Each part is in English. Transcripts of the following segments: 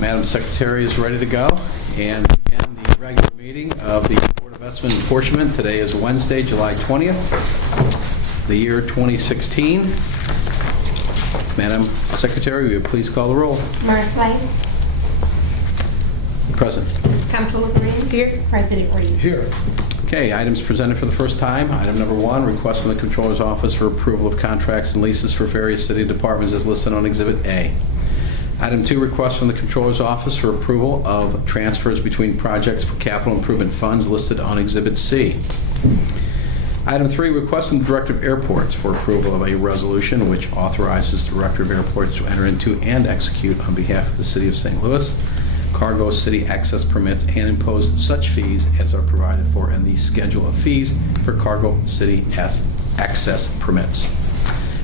Madam Secretary is ready to go and begin the regular meeting of the Board of Investment and Apportionment. Today is Wednesday, July 20th, the year 2016. Madam Secretary, will you please call the roll? Morris Lane. Present. Comptroller Green. Here. President Reed. Here. Okay, items presented for the first time. Item number 1, request from the Comptroller's Office for approval of contracts and leases for various city departments as listed on Exhibit A. Item 2, request from the Comptroller's Office for approval of transfers between projects for capital improvement funds listed on Exhibit C. Item 3, request from the Director of Airports for approval of a resolution which authorizes the Director of Airports to enter into and execute on behalf of the City of St. Louis cargo city access permits and impose such fees as are provided for in the schedule of fees for cargo city access permits.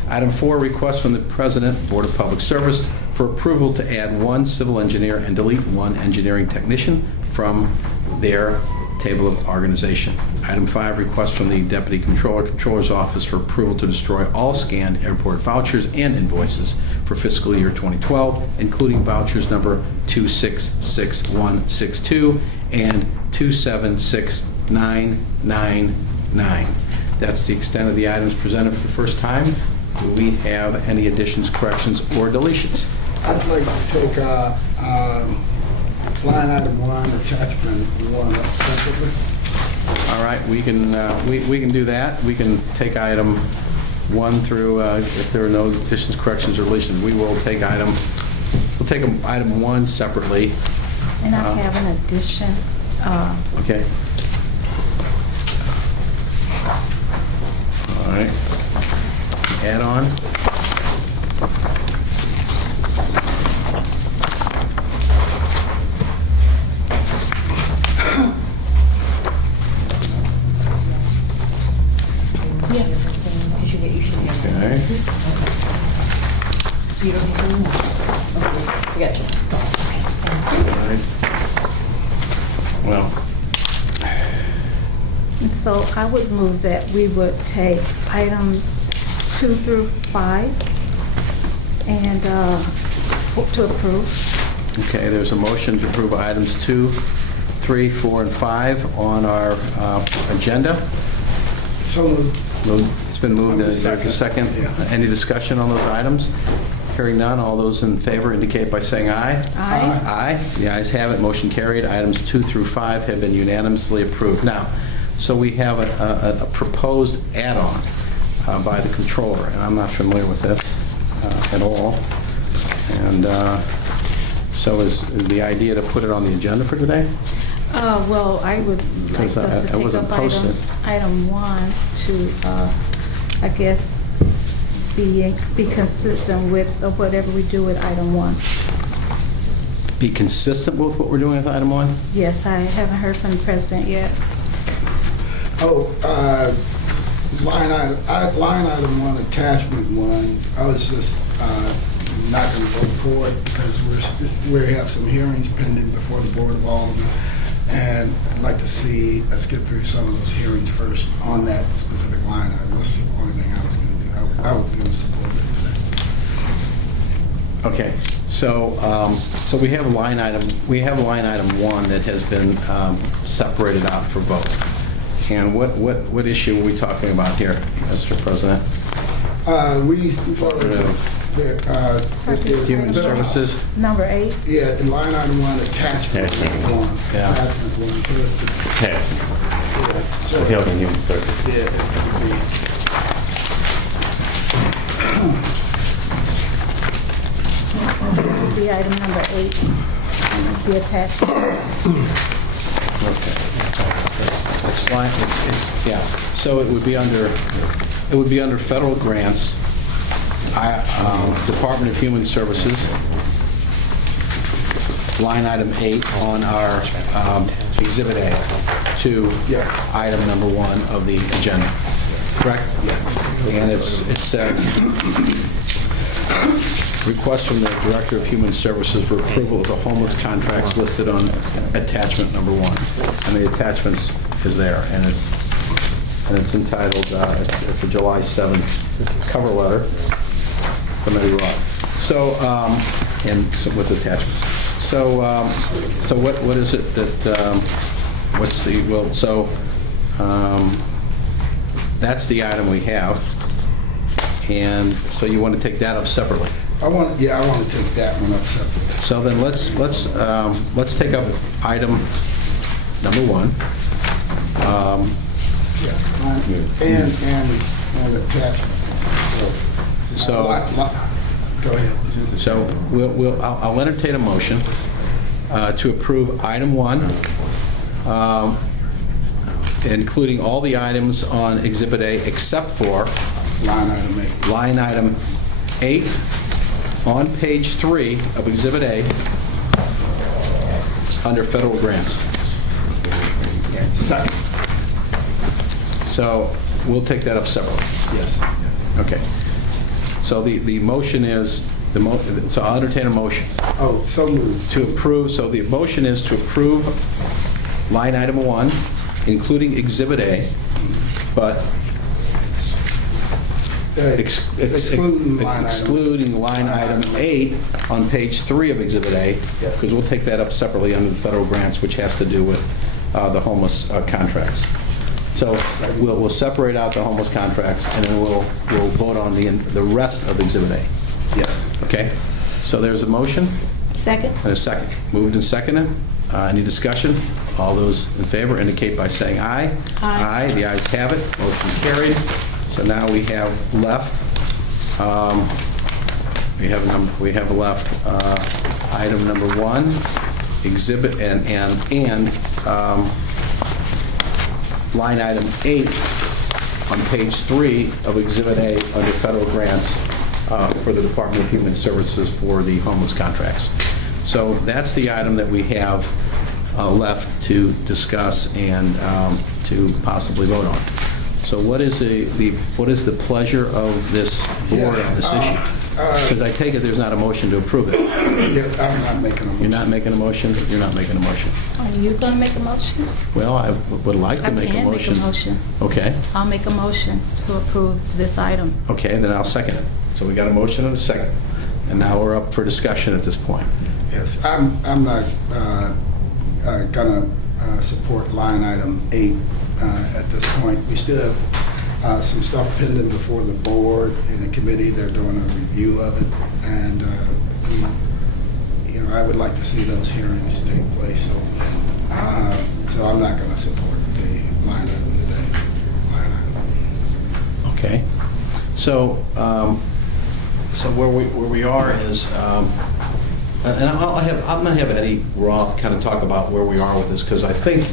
Item 4, request from the President, Board of Public Service for approval to add 1 civil engineer and delete 1 engineering technician from their table of organization. Item 5, request from the Deputy Comptroller, Comptroller's Office for approval to destroy all scanned airport vouchers and invoices for fiscal year 2012, including vouchers number 266162 and 276999. That's the extent of the items presented for the first time. Do we have any additions, corrections, or deletions? I'd like to take line item 1, attachment 1 up separately. All right, we can do that. We can take item 1 through, if there are no additions, corrections, or deletions, we'll take item 1 separately. And I have an addition. Okay. All right. Add on. Yeah. Okay. You don't need to know. Okay. I got you. All right. Well, And so I would move that we would take items 2 through 5 and to approve. okay, there's a motion to approve items 2, 3, 4, and 5 on our agenda. So moved. It's been moved. There's a second. Yeah. Any discussion on those items? Hearing none, all those in favor indicate by saying aye. Aye. Aye. The ayes have it. Motion carried. Items 2 through 5 have been unanimously approved. Now, so we have a proposed add-on by the Comptroller, and I'm not familiar with this at all. And so is the idea to put it on the agenda for today? Well, I would like Because us to it take wasn't up posted. item 1 to, I guess, be consistent with whatever we do with item 1. Be consistent with what we're doing with item 1? Yes, I haven't heard from the president yet. Oh, line item 1, attachment 1. I was just not going to vote for it because we have some hearings pending before the Board of Aldermen, and I'd like to see us get through some of those hearings first on that specific line item. That's the only thing I was going to do. I would be in support of it today. Okay, so we have line item 1 that has been separated out for vote. And what issue are we talking about here, Mr. President? Human Services. Number 8. Yeah, in line item 1, attachment 1. Yeah. Attachment 1. So it's the, Okay. yeah, so, Health and Human Services. yeah, it would be. So it would be item number 8, the attachment. Okay. That's fine. Yeah. So it would be under federal grants, Department of Human Services, line item 8 on our Exhibit A to item number 1 of the agenda. Correct? Yes. And it says, request from the Director of Human Services for approval of the homeless contracts listed on attachment number 1. And the attachments is there, and it's entitled, it's a July 7th, this is cover letter, committee law. So, and so with attachments. So what is it that, what's the, well, so that's the item we have. And so you want to take that up separately. I want to take that one up separately. So then let's take up item number 1. And attachment. So- Go ahead. So I'll entertain a motion to approve item 1, including all the items on Exhibit A except for Line item 8. line item 8 on page 3 of Exhibit A under federal grants. Second. So we'll take that up separately. Yes. Okay. So the motion is, so I'll entertain a motion Oh, so moved. to approve. So the motion is to approve line item 1, including Exhibit A, but Excluding line item. excluding line item 8 on page 3 of Exhibit A, Yes. because we'll take that up separately under the federal grants, which has to do with the homeless contracts. So we'll separate out the homeless contracts, and then we'll vote on the rest of Exhibit A. Yes. Okay? So there's a motion Second? and a second. Moved and seconded. Any discussion? All those in favor indicate by saying aye. Aye. The ayes have it. Motion carried. So now we have left, item number 1, exhibit and line item 8 on page 3 of Exhibit A under federal grants for the Department of Human Services for the homeless contracts. So that's the item that we have left to discuss and to possibly vote on. So what is the pleasure of this board on this issue? Because I take it there's not a motion to approve it. Yeah, I'm not making a motion. You're not making a motion? You're not making a motion. Are you going to make a motion? Well, I would like to make a I can make motion. a motion. Okay. I'll make a motion to approve this item. Okay, then I'll second it. So we got a motion and a second. And now we're up for discussion at this point. Yes, I'm not gonna support line item 8 at this point. We still have some stuff pending before the board and the committee. They're doing a review of it, and I would like to see those hearings take place. So I'm not gonna support the line item today. Line item. Okay. So, so where we are is, and I'm going to have Eddie Roth kind of talk about where we are with this, because I think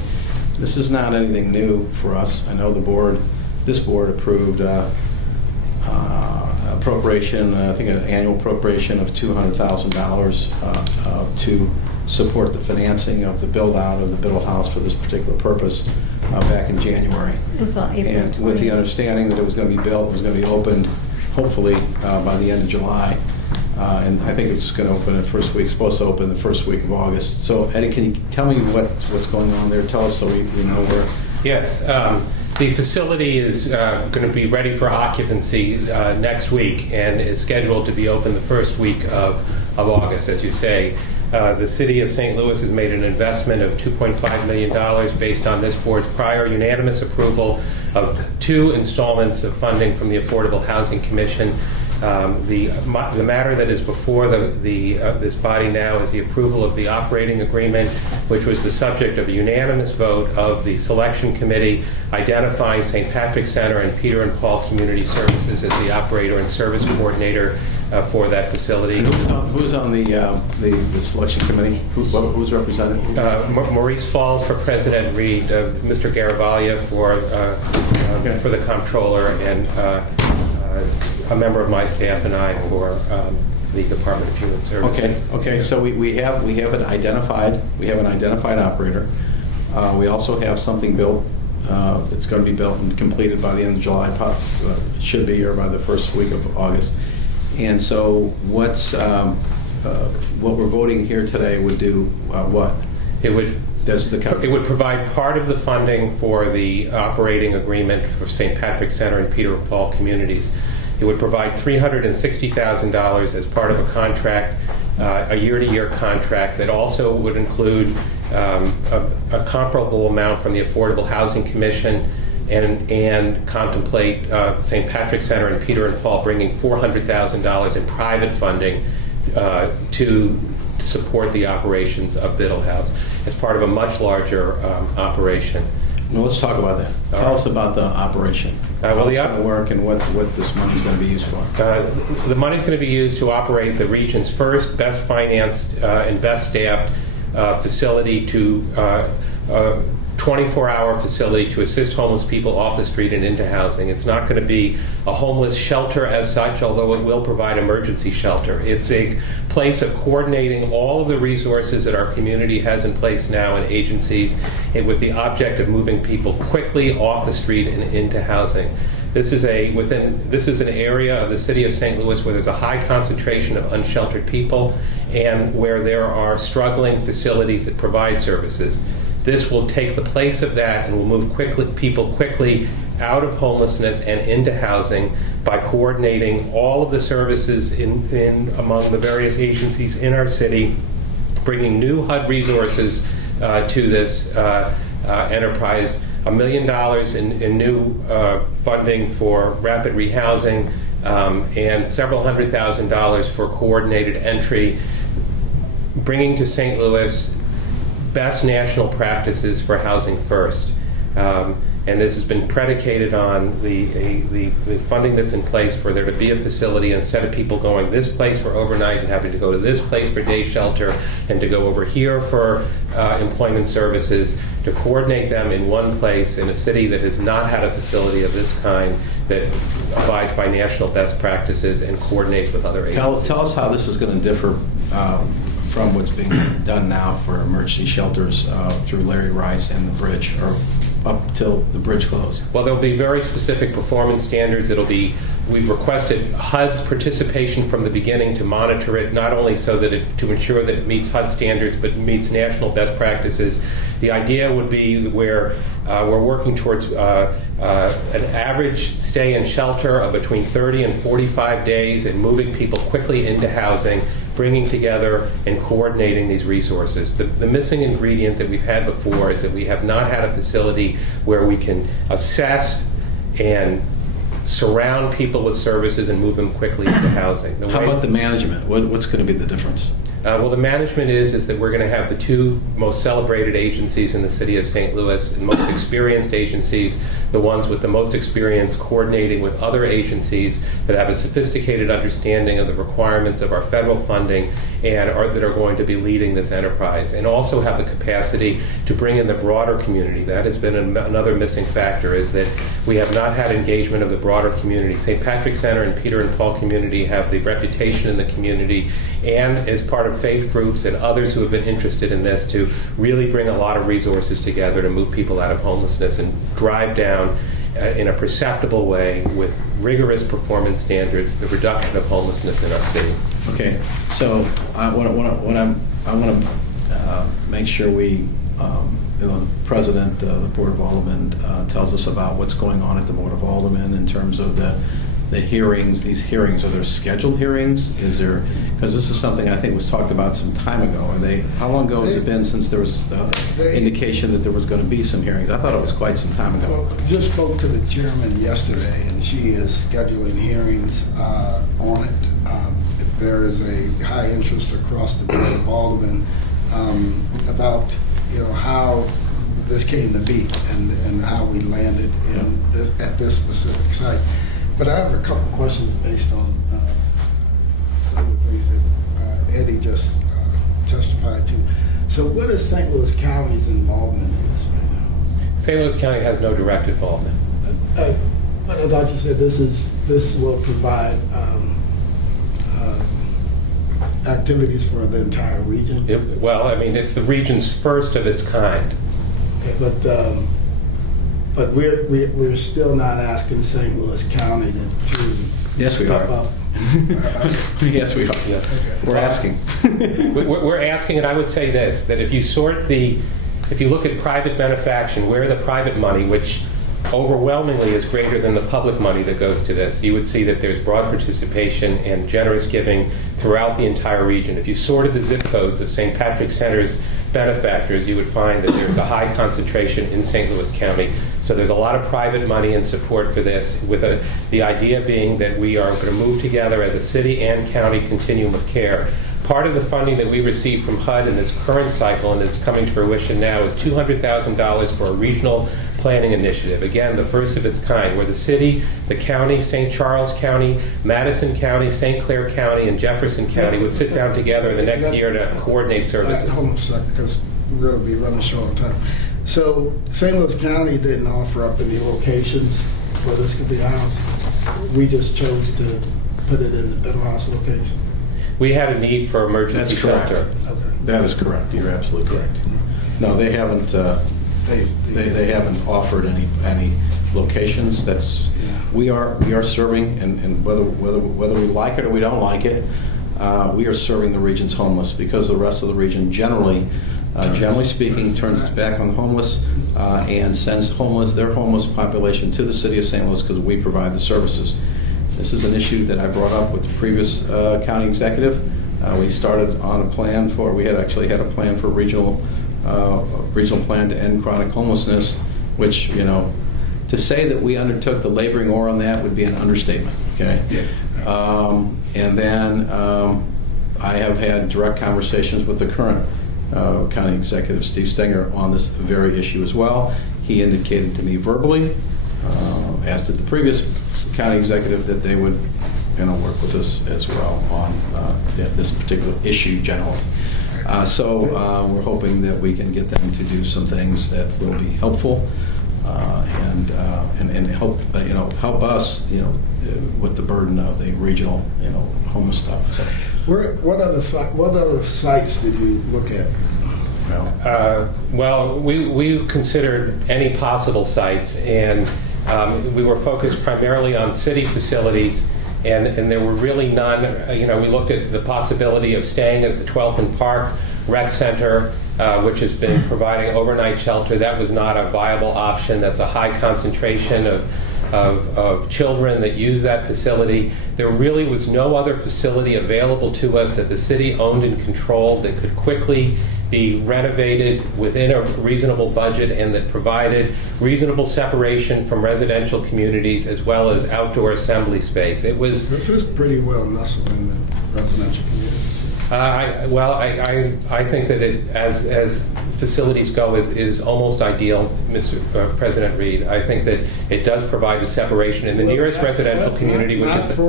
this is not anything new for us. I know this board approved appropriation, I think an annual appropriation of $200,000 to support the financing of the build-out of the Biddle House for this particular purpose back in January. It was on April And with the 20th. understanding that it was going to be built, it was going to be opened, hopefully, by the end of July. And I think it's going to open the first week, supposed to open the first week of August. So Eddie, can you tell me what's going on there? Tell us so we know where. Yes, the facility is going to be ready for occupancy next week and is scheduled to be open the first week of August, as you say. The City of St. Louis has made an investment of $2.5 million based on this board's prior unanimous approval of 2 installments of funding from the Affordable Housing Commission. The matter that is before this body now is the approval of the operating agreement, which was the subject of a unanimous vote of the selection committee identifying St. Patrick's Center and Peter and Paul Community Services as the operator and service coordinator for that facility. And who's on the selection committee? Who's represented? Maurice Falls for President Reed, Mr. Garavaglia for the comptroller, and a member of my staff and I for the Department of Human Services. Okay. So we have an identified operator. We also have something built. It's going to be built and completed by the end of July. Should be, or by the first week of August. And so what we're voting here today would do what? It would provide part of the funding for the operating agreement for St. Patrick's Center and Peter and Paul Communities. It would provide $360,000 as part of a contract a year-to-year contract that also would include a comparable amount from the Affordable Housing Commission and contemplate St. Patrick's Center and Peter and Paul bringing $400,000 in private funding to support the operations of Biddle House as part of a much larger operation. Well, let's talk about that. Tell us about the operation. How it's going to work and what this money is going to be used for. The money is going to be used to operate the region's first best financed and best staffed facility to 24-hour facility to assist homeless people off the street and into housing. It's not going to be a homeless shelter as such, although it will provide emergency shelter. It's a place of coordinating all of the resources that our community has in place now and agencies, and with the object of moving people quickly off the street and into housing. This is an area of the city of St. Louis where there's a high concentration of unsheltered people and where there are struggling facilities that provide services. This will take the place of that and will move people quickly out of homelessness and into housing by coordinating all of the services in among the various agencies in our city, bringing new HUD resources to this enterprise. $1 million in new funding for rapid rehousing and several $100,000 for coordinated entry, bringing to St. Louis best national practices for housing first. And this has been predicated on the funding that's in place for there to be a facility, instead of people going this place for overnight and having to go to this place for day shelter and to go over here for employment services, to coordinate them in one place in a city that has not had a facility of this kind that abides by national best practices and coordinates with other agencies. Tell us how this is going to differ from what's being done now for emergency shelters through Larry Rice and the bridge, or up till the bridge closed. Well, there'll be very specific performance standards. We've requested HUD's participation from the beginning to monitor it, not only so that to ensure that it meets HUD standards, but meets national best practices. The idea would be where we're working towards an average stay in shelter of between 30 and 45 days and moving people quickly into housing, bringing together and coordinating these resources. The missing ingredient that we've had before is that we have not had a facility where we can assess and surround people with services and move them quickly into housing. How about the management? What's going to be the difference? Well, the management is that we're going to have the two most celebrated agencies in the city of St. Louis, and most experienced agencies, the ones with the most experience coordinating with other agencies that have a sophisticated understanding of the requirements of our federal funding and that are going to be leading this enterprise, and also have the capacity to bring in the broader community. That has been another missing factor, is that we have not had engagement of the broader community. St. Patrick's Center and Peter and Paul community have the reputation in the community, and as part of faith groups and others who have been interested in this, to really bring a lot of resources together to move people out of homelessness and drive down in a perceptible way with rigorous performance standards the reduction of homelessness in our city. Okay, so I want to make sure we, the president of the Board of Aldermen tells us about what's going on at the Board of Aldermen in terms of the hearings. These hearings, are there scheduled hearings? Is there, because this is something I think was talked about some time ago. How long ago has it been since there was indication that there was going to be some hearings? I thought it was quite some time ago. Well, just spoke to the chairman yesterday, and she is scheduling hearings on it. There is a high interest across the Board of Aldermen about how this came to be and how we landed at this specific site. But I have a couple questions based on some of the things that Eddie just testified to. So what is St. Louis County's involvement in this right now? St. Louis County has no direct involvement. But I thought you said this will provide activities for the entire region? It's the region's first of its kind. Okay, but we're still not asking St. Louis County to Yes, we step are. up. Yes, we are. Yeah. Okay. We're asking. We're asking, and I would say this, that if you look at private benefaction, where the private money, which overwhelmingly is greater than the public money that goes to this. You would see that there's broad participation and generous giving throughout the entire region. If you sorted the zip codes of St. Patrick's Center's benefactors, you would find that there's a high concentration in St. Louis County. So there's a lot of private money and support for this, with the idea being that we are going to move together as a city and county continuum of care. Part of the funding that we received from HUD in this current cycle, and it's coming to fruition now, is $200,000 for a regional planning initiative. Again, the first of its kind, where the city, the county, St. Charles County, Madison County, St. Clair County, and Jefferson County would sit down together in the next year to coordinate services. Hold on a second, because we're going to be running short on time. So St. Louis County didn't offer up any locations where this could be housed. We just chose to put it in the Middle House location. We had a need for emergency That's correct. shelter. Okay. That is correct. You're absolutely correct. No, they haven't. They haven't offered any locations. That's we are serving, and whether we like it or we don't like it, we are serving the region's homeless, because the rest of the region generally speaking turns its back on the homeless and sends their homeless population to the city of St. Louis because we provide the services. This is an issue that I brought up with the previous county executive. We started on a plan we had a plan for a regional plan to end chronic homelessness, which, to say that we undertook the laboring oar on that would be an understatement, okay? And then I have had direct conversations with the current county executive, Steve Stenger, on this very issue as well. He indicated to me verbally, as did the previous county executive, that they would work with us as well on this particular issue generally. So we're hoping that we can get them to do some things that will be helpful and help us with the burden of the regional homeless stuff. So, What other sites did you look at? Well, we considered any possible sites, and we were focused primarily on city facilities, and there were really none. We looked at the possibility of staying at the 12th and Park Rec Center, which has been providing overnight shelter. That was not a viable option. That's a high concentration of children that use that facility. There really was no other facility available to us that the city owned and controlled that could quickly be renovated within a reasonable budget and that provided reasonable separation from residential communities as well as outdoor assembly space. This is pretty well nestled in the residential community. I think that it, as facilities go, is almost ideal, Mr. President Reed. I think that it does provide a separation in the nearest residential community, which is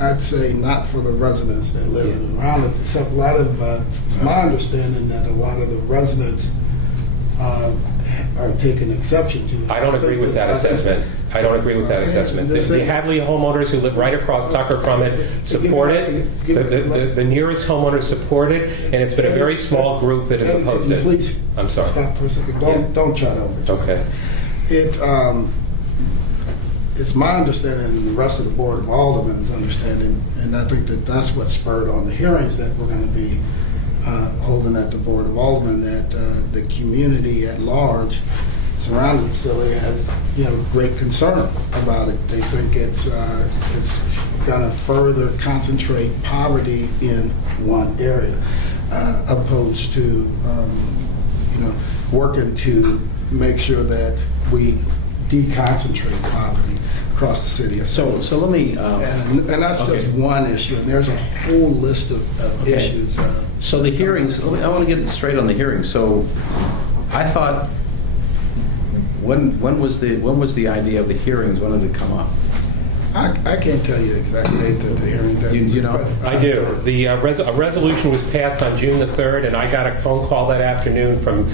I'd say not for the residents that live around it. Except a lot of, it's my understanding that a lot of the residents are taking exception to it. I don't agree with that assessment. I don't agree with that assessment. The Hadley homeowners who live right across Tucker from it support it. The nearest homeowners support it, and it's been a very small group that has opposed it. Please, I'm sorry. Stop for a second. Don't try to overtalk. Okay. It's my understanding, and the rest of the Board of Aldermen's understanding, and I think that that's what spurred on the hearings that we're going to be holding at the Board of Aldermen, that the community at large surrounding the facility has great concern about it. They think it's going to further concentrate poverty in one area, opposed to working to make sure that we deconcentrate poverty across the city of St. Louis. So let me... and that's just one issue, and there's a whole list of issues. So the hearings, I want to get it straight on the hearings. So I thought, when was the idea of the hearings? When did it come up? I can't tell you exactly date that the hearing. You know? I do. A resolution was passed on June the 3rd, and I got a phone call that afternoon from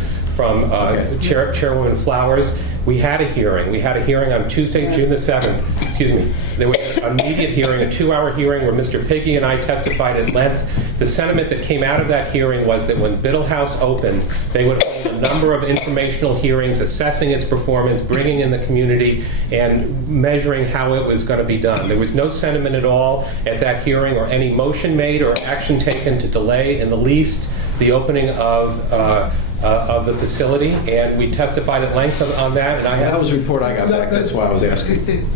Chairwoman Flowers. We had a hearing. We had a hearing on Tuesday, June the 7th. Excuse me. There was an immediate hearing, a 2-hour hearing where Mr. Piggy and I testified at length. The sentiment that came out of that hearing was that when Biddle House opened, they would hold a number of informational hearings assessing its performance, bringing in the community, and measuring how it was going to be done. There was no sentiment at all at that hearing or any motion made or action taken to delay in the least the opening of of the facility, and we testified at length on that. And That was the report I got back. That's why I was asking.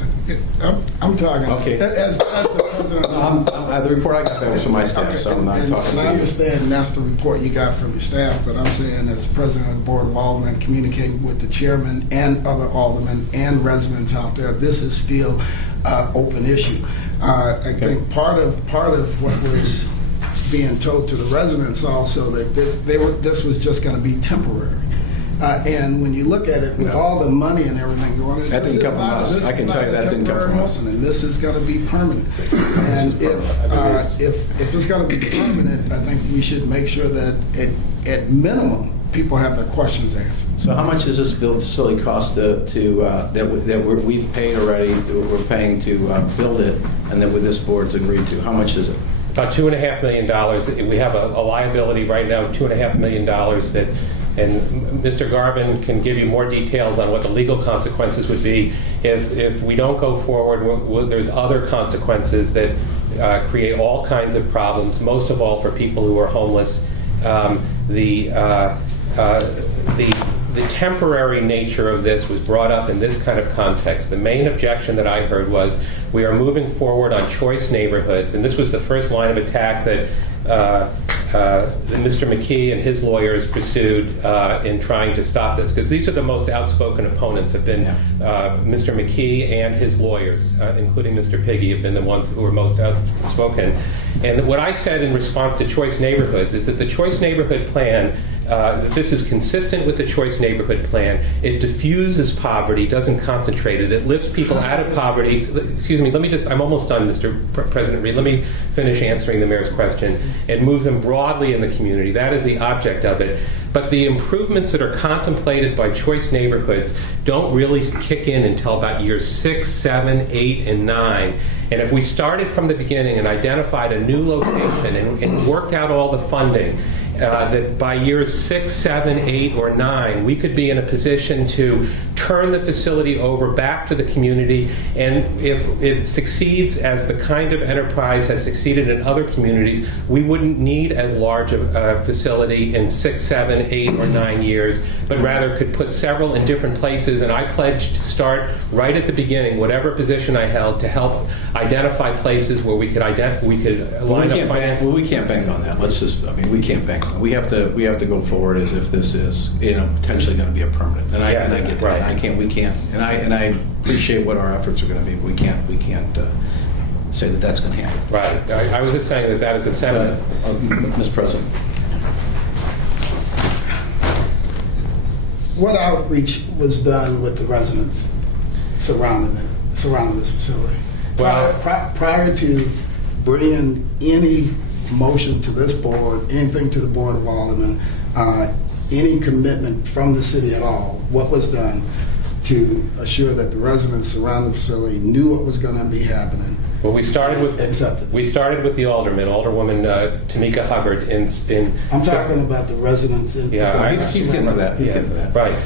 I'm talking, Okay. as the president. The report I got back was from my staff, so I'm not talking And I to you. understand that's the report you got from your staff, but I'm saying as president of the Board of Aldermen, communicating with the chairman and other aldermen and residents out there, this is still an open issue. I think part of what was being told to the residents also that this was just going to be temporary. And when you look at it with all the money and everything going on, That didn't come from us. I can tell you that didn't come from us. And this is going to be permanent. And if it's going to be permanent, I think we should make sure that at minimum people have their questions answered. So how much does this facility cost we've paid already, we're paying to build it, and that with this board's agreed to? How much is it? About $2.5 million. We have a liability right now of $2.5 million that, and Mr. Garvin can give you more details on what the legal consequences would be if we don't go forward. There's other consequences that create all kinds of problems, most of all for people who are homeless. The temporary nature of this was brought up in this kind of context. The main objection that I heard was we are moving forward on choice neighborhoods, and this was the first line of attack that Mr. McKee and his lawyers pursued in trying to stop this, because these are the most outspoken opponents have been Mr. McKee and his lawyers, including Mr. Piggy, have been the ones who are most outspoken. And what I said in response to choice neighborhoods is that the choice neighborhood plan, this is consistent with the choice neighborhood plan. It diffuses poverty, doesn't concentrate it. It lifts people out of poverty. Excuse me, I'm almost done, Mr. President Reed. Let me finish answering the mayor's question. It moves them broadly in the community. That is the object of it. But the improvements that are contemplated by choice neighborhoods don't really kick in until about years 6, 7, 8, and 9. And if we started from the beginning and identified a new location and worked out all the funding, that by years 6, 7, 8, or 9, we could be in a position to turn the facility over back to the community. And if it succeeds as the kind of enterprise has succeeded in other communities, we wouldn't need as large a facility in 6, 7, 8, or 9 years, but rather could put several in different places. And I pledged to start right at the beginning, whatever position I held, to help identify places where we could line up finance. Well, we can't bank on that. We can't bank on it. We have to go forward as if this is, potentially going to be a permanent. And I get right. that. We can't. And I appreciate what our efforts are going to be. But we can't say that that's going to happen. Right. I was just saying that is a sentiment. Mr. President. What outreach was done with the residents surrounding this facility? Well, prior to bringing any motion to this board, anything to the Board of Aldermen, any commitment from the city at all, what was done to assure that the residents surrounding the facility knew what was going to be happening? Well, we started with the alderman, Alderwoman Tamika Hubbard. I'm talking about the residents. He's getting to that. Right.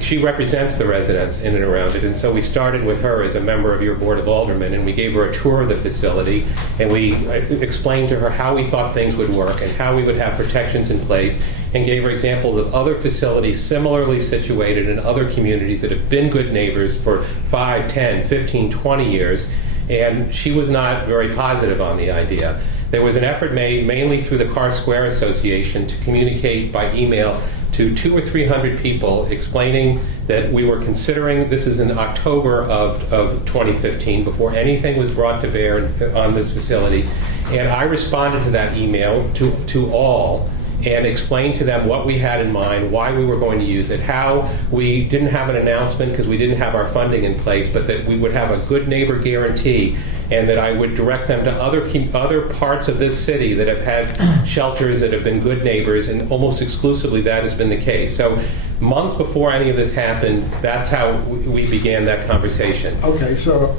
She represents the residents in and around it, and so we started with her as a member of your Board of Aldermen, and we gave her a tour of the facility, and we explained to her how we thought things would work and how we would have protections in place, and gave her examples of other facilities similarly situated in other communities that have been good neighbors for 5, 10, 15, 20 years, and she was not very positive on the idea. There was an effort made mainly through the Carr Square Association to communicate by email to 200 or 300 people explaining that we were considering, this is in October of 2015, before anything was brought to bear on this facility. And I responded to that email to all and explained to them what we had in mind, why we were going to use it, how we didn't have an announcement because we didn't have our funding in place, but that we would have a good neighbor guarantee, and that I would direct them to other parts of this city that have had shelters that have been good neighbors, and almost exclusively that has been the case. So months before any of this happened, that's how we began that conversation. Okay, so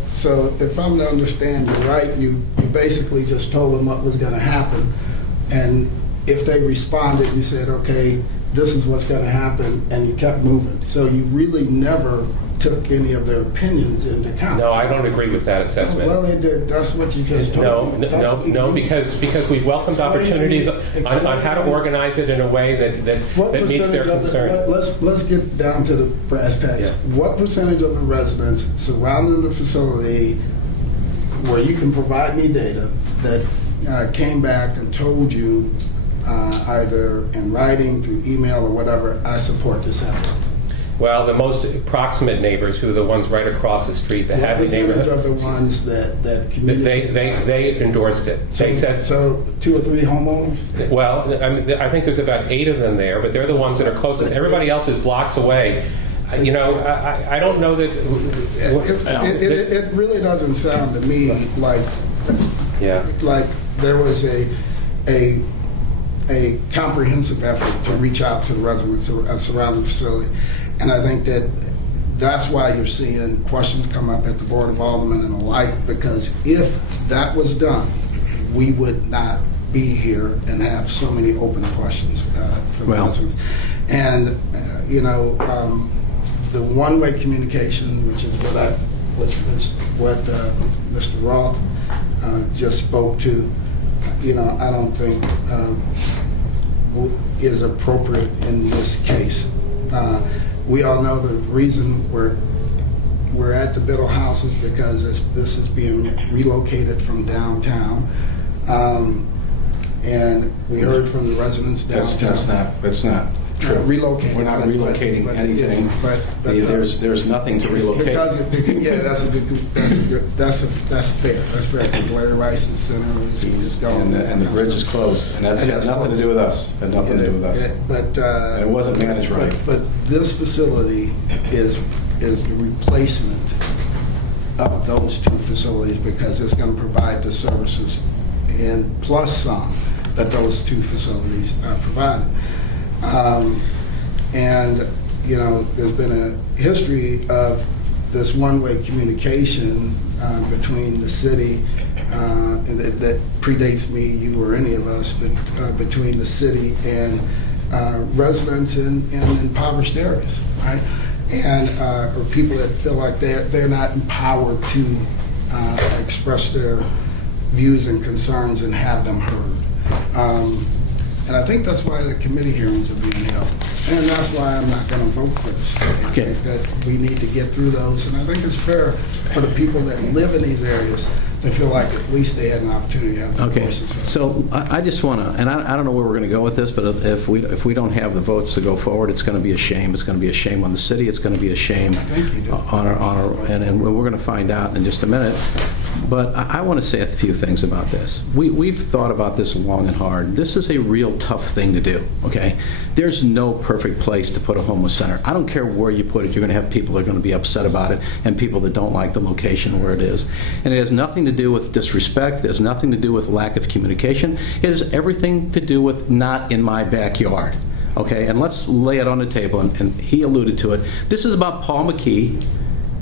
if I'm to understand you right, you basically just told them what was going to happen, and if they responded, you said, okay, this is what's going to happen, and you kept moving. So you really never took any of their opinions into account. No, I don't agree with that assessment. Well, they did. That's what you just told me. No, because we welcomed opportunities on how to organize it in a way that meets their concerns. Let's get down to the brass tacks. Yeah. What percentage of the residents surrounding the facility, where you can provide me data, that came back and told you, either in writing, through email, or whatever, I support this effort? Well, the most proximate neighbors, who are the ones right across the street, the Hadley neighborhood. What percentage of the ones that communicated? They endorsed it. They said so. 2 or 3 homeowners. Well, I think there's about 8 of them there, but they're the ones that are closest. Everybody else is blocks away. You know, I don't know that. It really doesn't sound to me like there was a comprehensive effort to reach out to the residents surrounding the facility. And I think that's why you're seeing questions come up at the Board of Aldermen and the like, because if that was done, we would not be here and have so many open questions for residents. And, the one-way communication, which is what Mr. Roth just spoke to, I don't think is appropriate in this case. We all know the reason we're at the Biddle House is because this is being relocated from downtown, and we heard from the residents downtown. That's not true. Relocated. We're not relocating anything. There's nothing to relocate. That's fair. That's fair, because Larry Rice's center is gone. And the bridge is closed, and that had nothing to do with us. Had nothing to do with us. And it wasn't managed right. But this facility is the replacement of those 2 facilities, because it's going to provide the services and plus some that those 2 facilities provided. There's been a history of this one-way communication between the city, and that predates me, you, or any of us, but between the city and residents in impoverished areas, right? And or people that feel like they're not empowered to express their views and concerns and have them heard. And I think that's why the committee hearings are being held. And that's why I'm not going to vote for this. I think that we need to get through those. And I think it's fair for the people that live in these areas to feel like at least they had an opportunity to have their voices heard. So I just want to, and I don't know where we're going to go with this, but if we don't have the votes to go forward, it's going to be a shame. It's going to be a shame on the city. It's going to be a shame on our and we're going to find out in just a minute. But I want to say a few things about this. We've thought about this long and hard. This is a real tough thing to do, okay? There's no perfect place to put a homeless center. I don't care where you put it. You're going to have people that are going to be upset about it and people that don't like the location where it is. And it has nothing to do with disrespect. It has nothing to do with lack of communication. It has everything to do with not in my backyard, okay? And let's lay it on the table, and he alluded to it. This is about Paul McKee,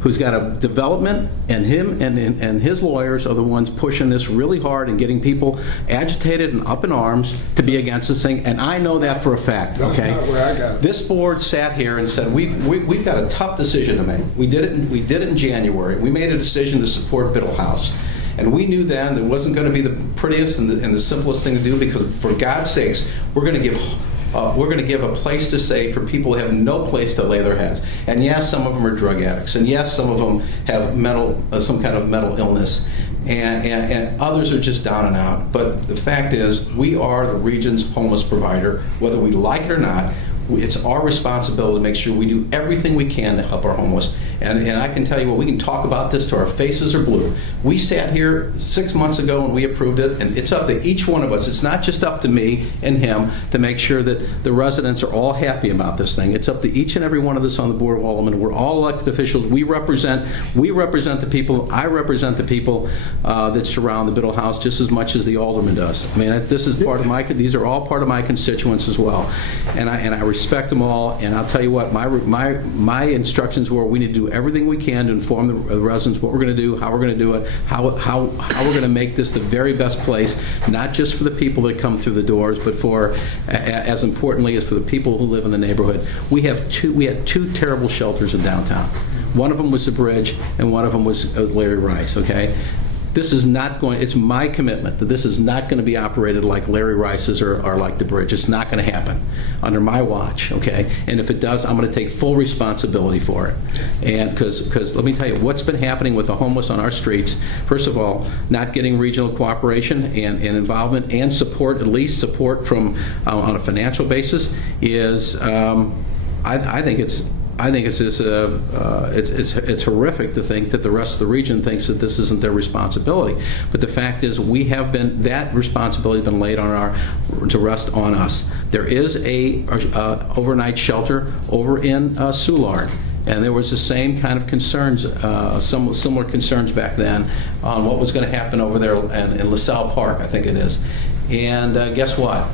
who's got a development, and him and his lawyers are the ones pushing this really hard and getting people agitated and up in arms to be against this thing, and I know that for a fact, okay? That's not where I got it. This board sat here and said, we've got a tough decision to make. We did it in January. We made a decision to support Biddle House. And we knew then that it wasn't going to be the prettiest and the simplest thing to do, because for God's sakes, we're going to give a place to stay for people who have no place to lay their heads. And yes, some of them are drug addicts, and yes, some of them have some kind of mental illness, and others are just down and out. But the fact is, we are the region's homeless provider, whether we like it or not. It's our responsibility to make sure we do everything we can to help our homeless. And I can tell you what, we can talk about this till our faces are blue. We sat here 6 months ago and we approved it, and it's up to each one of us. It's not just up to me and him to make sure that the residents are all happy about this thing. It's up to each and every one of us on the Board of Aldermen. We're all elected officials. We represent the people. I represent the people that surround the Biddle House just as much as the alderman does. I mean, this is part of these are all part of my constituents as well. And I respect them all, and I'll tell you what, my instructions were we need to do everything we can to inform the residents what we're going to do, how we're going to do it, how we're going to make this the very best place, not just for the people that come through the doors, but for, as importantly, as for the people who live in the neighborhood. We had two terrible shelters in downtown. One of them was the Bridge, and one of them was Larry Rice, okay? This is not going, it's my commitment that this is not going to be operated like Larry Rice's or like the Bridge. It's not going to happen under my watch, okay? And if it does, I'm going to take full responsibility for it. And because let me tell you, what's been happening with the homeless on our streets, first of all, not getting regional cooperation and involvement and support, at least support from, on a financial basis, is, I think it's just it's horrific to think that the rest of the region thinks that this isn't their responsibility. But the fact is, that responsibility has been laid to rest on us. There is a overnight shelter over in Soulard, and there was the same kind of concerns, similar concerns back then on what was going to happen over there in LaSalle Park, I think it is. And guess what?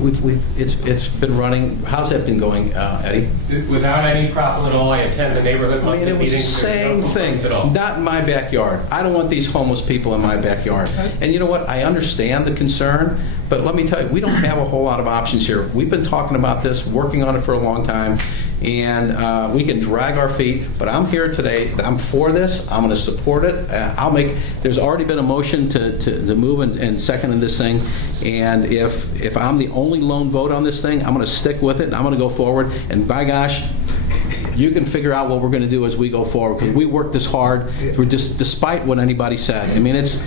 It's been running. How's that been going, Eddie? Without any problem at all. I attend the neighborhood monthly It was the meetings. same thing. At all. Not in my backyard. I don't want these homeless people in my backyard. And you know what? I understand the concern, but let me tell you, we don't have a whole lot of options here. We've been talking about this, working on it for a long time, and we can drag our feet, but I'm here today. I'm for this. I'm going to support it. There's already been a motion to move and second in this thing, and if I'm the only lone vote on this thing, I'm going to stick with it, and I'm going to go forward, and by gosh, you can figure out what we're going to do as we go forward, because we worked this hard, despite what anybody said. I mean, it's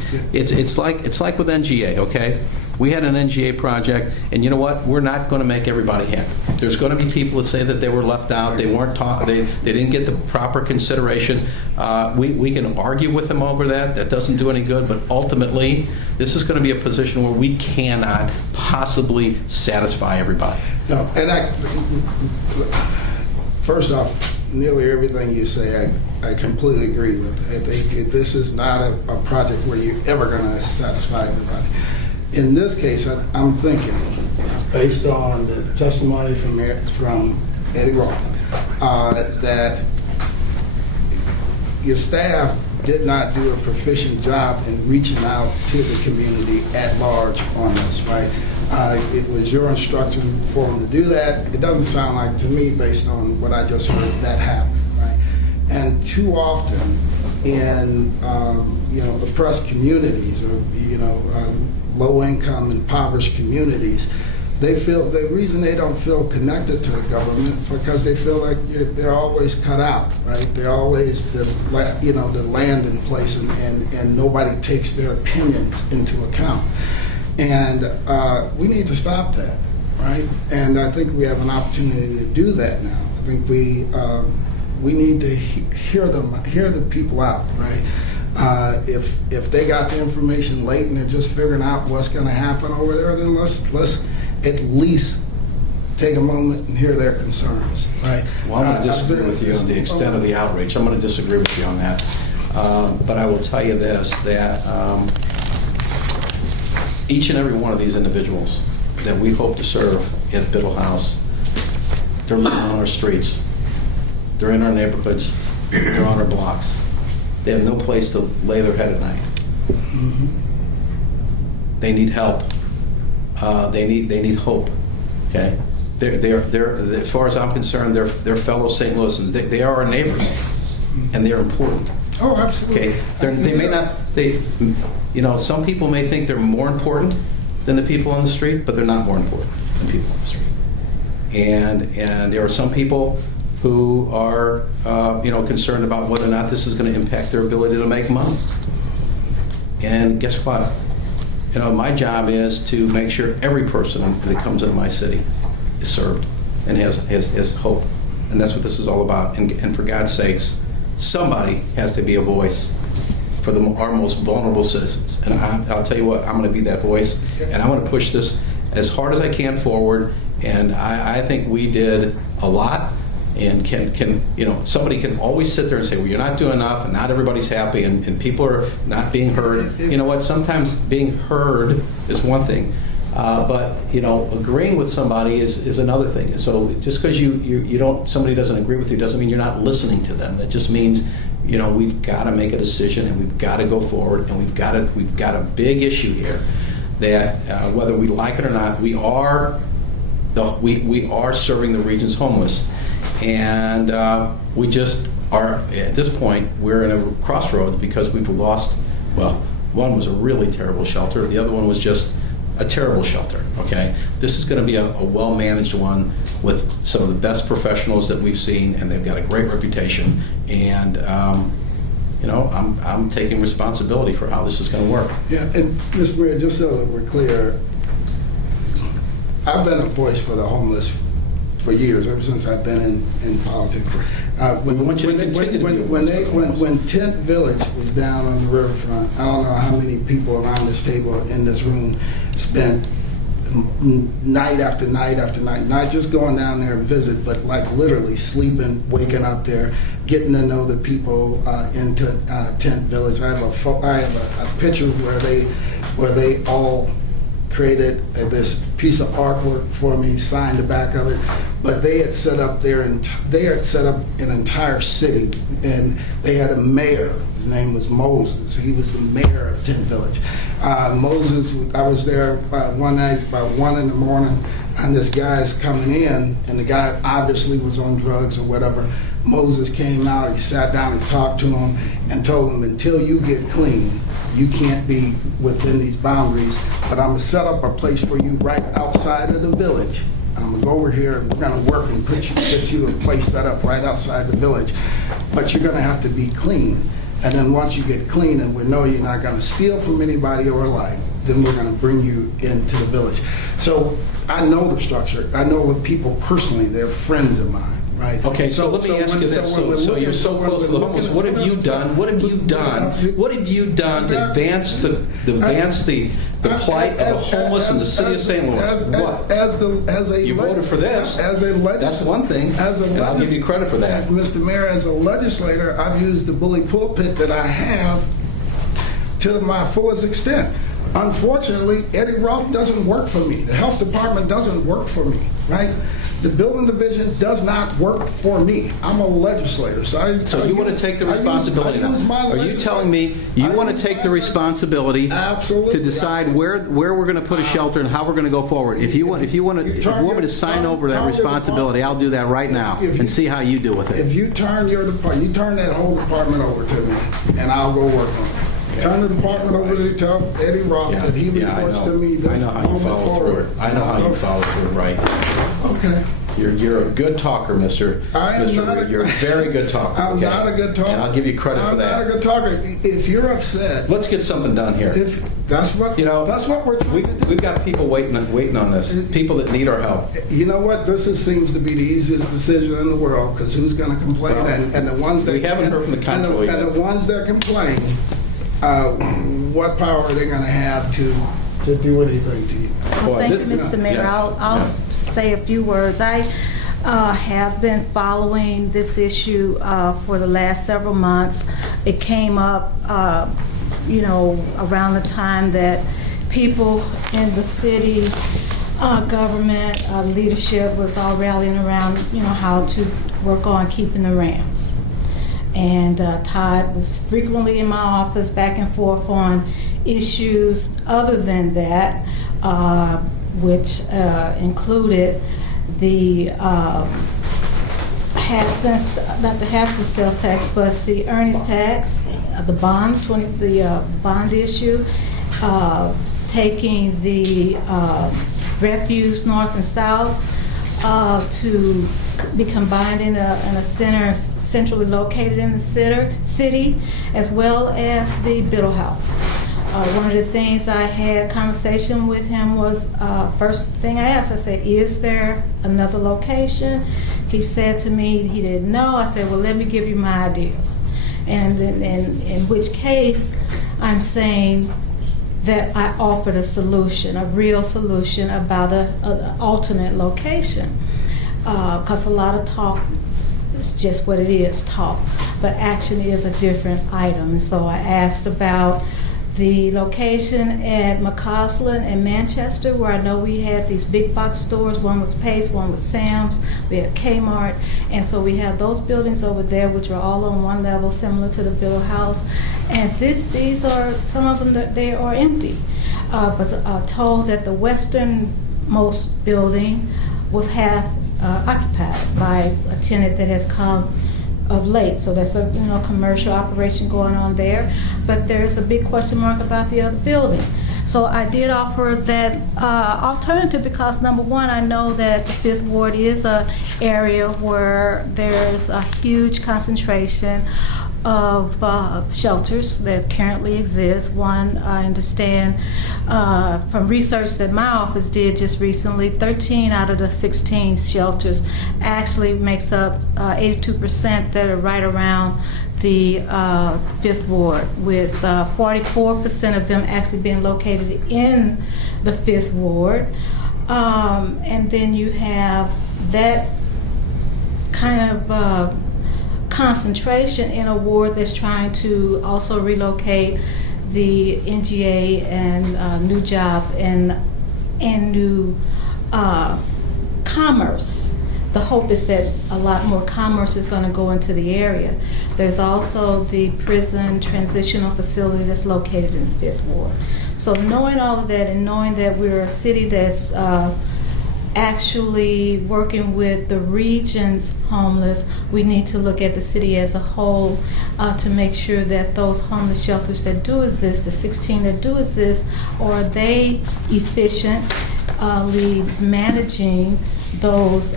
like with NGA, okay? We had an NGA project, and you know what? We're not going to make everybody happy. There's going to be people that say that they were left out, they weren't taught, they didn't get the proper consideration. We can argue with them over that. That doesn't do any good, but ultimately, this is going to be a position where we cannot possibly satisfy everybody. No, and first off, nearly everything you say, I completely agree with. I think this is not a project where you're ever going to satisfy everybody. In this case, I'm thinking, based on the testimony from Eddie Roth, that your staff did not do a proficient job in reaching out to the community at large on this, right? It was your instruction for them to do that. It doesn't sound like, to me, based on what I just heard, that happened, right? And too often in oppressed communities, or low-income, impoverished communities, they feel the reason they don't feel connected to the government because they feel like they're always cut out, right? They're always the land in place, and nobody takes their opinions into account. And we need to stop that, right? And I think we have an opportunity to do that now. I think we need to hear the people out, right? If they got the information late and they're just figuring out what's going to happen over there, then let's at least take a moment and hear their concerns, right? Well, I'm going to disagree with you on the extent of the outreach. I'm going to disagree with you on that. But I will tell you this, that each and every one of these individuals that we hope to serve at Biddle House, they're living on our streets. They're in our neighborhoods. They're on our blocks. They have no place to lay their head at night. Mm-hmm. They need help. They need hope. Okay, they're as far as I'm concerned, they're fellow St. Louisans. They are our neighbors, and they're important. Oh, absolutely. Okay, they may not. Some people may think they're more important than the people on the street, but they're not more important than people on the street. And there are some people who are concerned about whether or not this is going to impact their ability to make money. And guess what? My job is to make sure every person that comes into my city is served and has hope. And that's what this is all about. And for God's sakes, somebody has to be a voice for our most vulnerable citizens. And I'll tell you what, I'm going to be that voice, and I'm going to push this as hard as I can forward. And I think we did a lot. And somebody can always sit there and say, well, you're not doing enough, and not everybody's happy, and people are not being heard. You know what? Sometimes being heard is one thing, But, agreeing with somebody is another thing. So just because somebody doesn't agree with you doesn't mean you're not listening to them. That just means, we've got to make a decision and we've got to go forward, and we've got a big issue here that whether we like it or not, we are serving the region's homeless, and we just are, at this point, we're in a crossroads because we've lost, one was a really terrible shelter, the other one was just a terrible shelter, okay? This is going to be a well-managed one with some of the best professionals that we've seen, and they've got a great reputation, and I'm taking responsibility for how this is going to work. Yeah, and Mr. Mayor, just so that we're clear, I've been a voice for the homeless for years, ever since I've been in politics. When Tent Village was down on the riverfront, I don't know how many people around this table in this room spent night after night after night, not just going down there and visit, but like literally sleeping, waking up there, getting to know the people into Tent Village. I have a picture where they all created this piece of artwork for me, signed the back of it, but they had set up an entire city, and they had a mayor. His name was Moses. He was the mayor of Tent Village. Moses, I was there one night about 1 in the morning, and this guy's coming in, and the guy obviously was on drugs or whatever. Moses came out, he sat down and talked to him and told him, until you get clean, you can't be within these boundaries, but I'm gonna set up a place for you right outside of the village. I'm gonna go over here and we're gonna work and get you a place set up right outside the village. But you're gonna have to be clean. And then once you get clean and we know you're not gonna steal from anybody or lie, then we're gonna bring you into the village. So I know the structure. I know the people personally, they're friends of mine. Right. Okay, so let me ask you this. So you're so close to the homeless. What have you done? What have you done? What have you done to advance the plight of the homeless in the city of St. Louis? What? You voted for this. That's one thing, and I'll give you credit for that. Mr. Mayor, as a legislator, I've used the bully pulpit that I have to my fullest extent. Unfortunately, Eddie Roth doesn't work for me. The health department doesn't work for me, right? The building division does not work for me. I'm a legislator. So you want to take the responsibility now? Are you telling me you want to take the responsibility to decide where we're going to put a shelter and how we're going to go forward? If you want me to sign over that responsibility, I'll do that right now and see how you do with it. If you turn that whole department over to me, and I'll go work on it. Turn the department over to tell Eddie Roth that he reports to me. I know how you follow through it. I know how you follow through it, right. Okay. You're a good talker, Mr. You're a very good talker. I'm not a good talker. And I'll give you credit for that. I'm not a good talker. If you're upset, let's get something done here. That's what we're trying to do. We've got people waiting on this. People that need our help. You know what? This seems to be the easiest decision in the world, because who's going to complain? And the ones that we haven't heard from the comptroller yet. And the ones that complain, what power are they going to have to do anything to you? Well, thank you, Mr. Mayor. I'll say a few words. I have been following this issue for the last several months. It came up, around the time that people in the city government leadership was all rallying around, how to work on keeping the Rams. And Todd was frequently in my office back and forth on issues other than that, which included the not the half-cent sales tax, but the earnings tax, the bond issue, taking the refuse north and south to be combined in a center centrally located in the city, as well as the Biddle House. One of the things I had a conversation with him was, first thing I asked, I said, is there another location? He said to me he didn't know. I said, well, let me give you my ideas. And in which case, I'm saying that I offered a solution, a real solution about an alternate location. Because a lot of talk, it's just what it is, talk, but action is a different item. So I asked about The location at McCausland and Manchester, where I know we had these big box stores, one was Pace, one was Sam's, we had Kmart, and so we have those buildings over there which are all on one level, similar to the Biddle House. And these are, some of them, they are empty. But told that the westernmost building was half occupied by a tenant that has come of late, so that's a commercial operation going on there, but there's a big question mark about the other building. So I did offer that alternative because, number one, I know that the Fifth Ward is a area where there's a huge concentration of shelters that currently exist. One, I understand from research that my office did just recently, 13 out of the 16 shelters actually makes up 82% that are right around the Fifth Ward, with 44% of them actually being located in the Fifth Ward. And then you have that kind of concentration in a ward that's trying to also relocate the NGA and new jobs and new commerce. The hope is that a lot more commerce is going to go into the area. There's also the prison transitional facility that's located in the Fifth Ward. So knowing all of that and knowing that we're a city that's actually working with the region's homeless, we need to look at the city as a whole to make sure that those homeless shelters that do exist, the 16 that do exist, are they efficiently managing those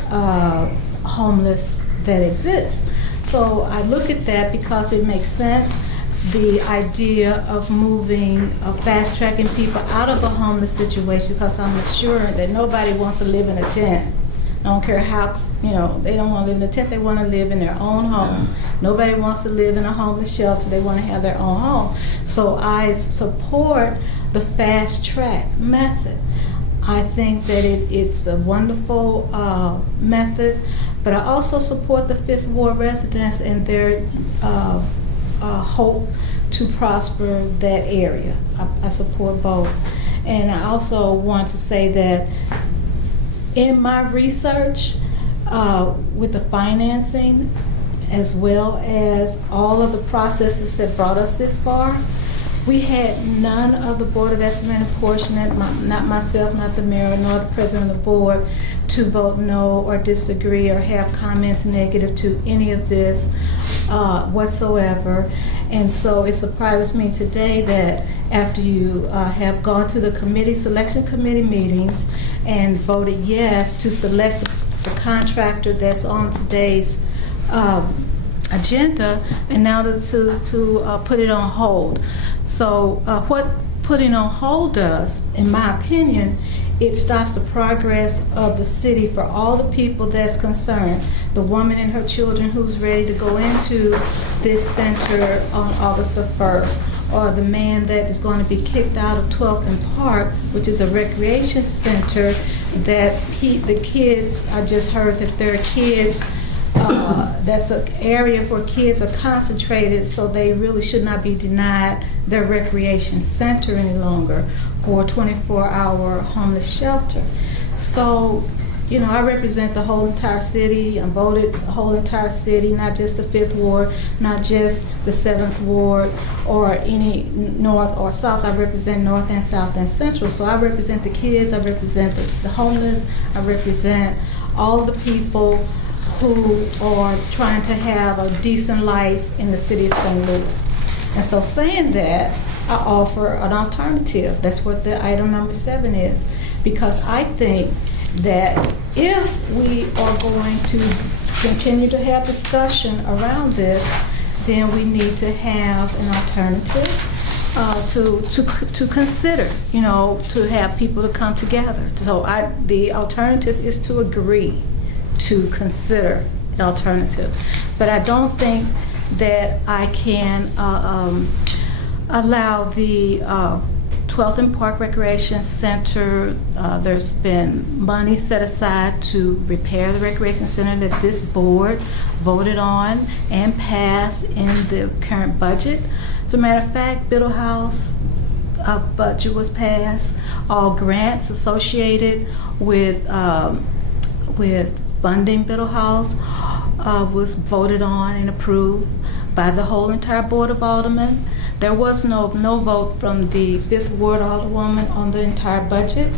homeless that exist. So I look at that because it makes sense. The idea of moving, fast tracking people out of a homeless situation, because I'm assured that nobody wants to live in a tent. I don't care how, they don't want to live in a tent, they want to live in their own home. Yeah. Nobody wants to live in a homeless shelter, they want to have their own home. So I support the fast track method. I think that it's a wonderful method, but I also support the Fifth Ward residents and their hope to prosper that area. I support both. And I also want to say that in my research with the financing, as well as all of the processes that brought us this far, we had none of the Board of Estimate and Apportionment, not myself, not the mayor, nor the president of the board, to vote no or disagree or have comments negative to any of this whatsoever. And so it surprises me today that after you have gone to the selection committee meetings and voted yes to select the contractor that's on today's agenda, and now to put it on hold. So what putting on hold does, in my opinion, it stops the progress of the city for all the people that's concerned. The woman and her children who's ready to go into this center on August the 1st, or the man that is going to be kicked out of 12th and Park, which is a recreation center that the kids, I just heard that their kids, that's an area where kids are concentrated, so they really should not be denied their recreation center any longer for a 24-hour homeless shelter. So, I represent the whole entire city. I voted the whole entire city, not just the Fifth Ward, not just the 7th Ward, or any north or south. I represent north and south and central. So I represent the kids, I represent the homeless, I represent all the people who are trying to have a decent life in the city of St. Louis. And so saying that, I offer an alternative. That's what the item number 7 is. Because I think that if we are going to continue to have discussion around this, then we need to have an alternative to consider, to have people to come together. So the alternative is to agree to consider an alternative. But I don't think that I can allow the 12th and Park Recreation Center, there's been money set aside to repair the recreation center that this board voted on and passed in the current budget. As a matter of fact, Biddle House budget was passed. All grants associated with funding Biddle House was voted on and approved by the whole entire Board of Aldermen. There was no vote from the 5th Ward Alderwoman on the entire budget.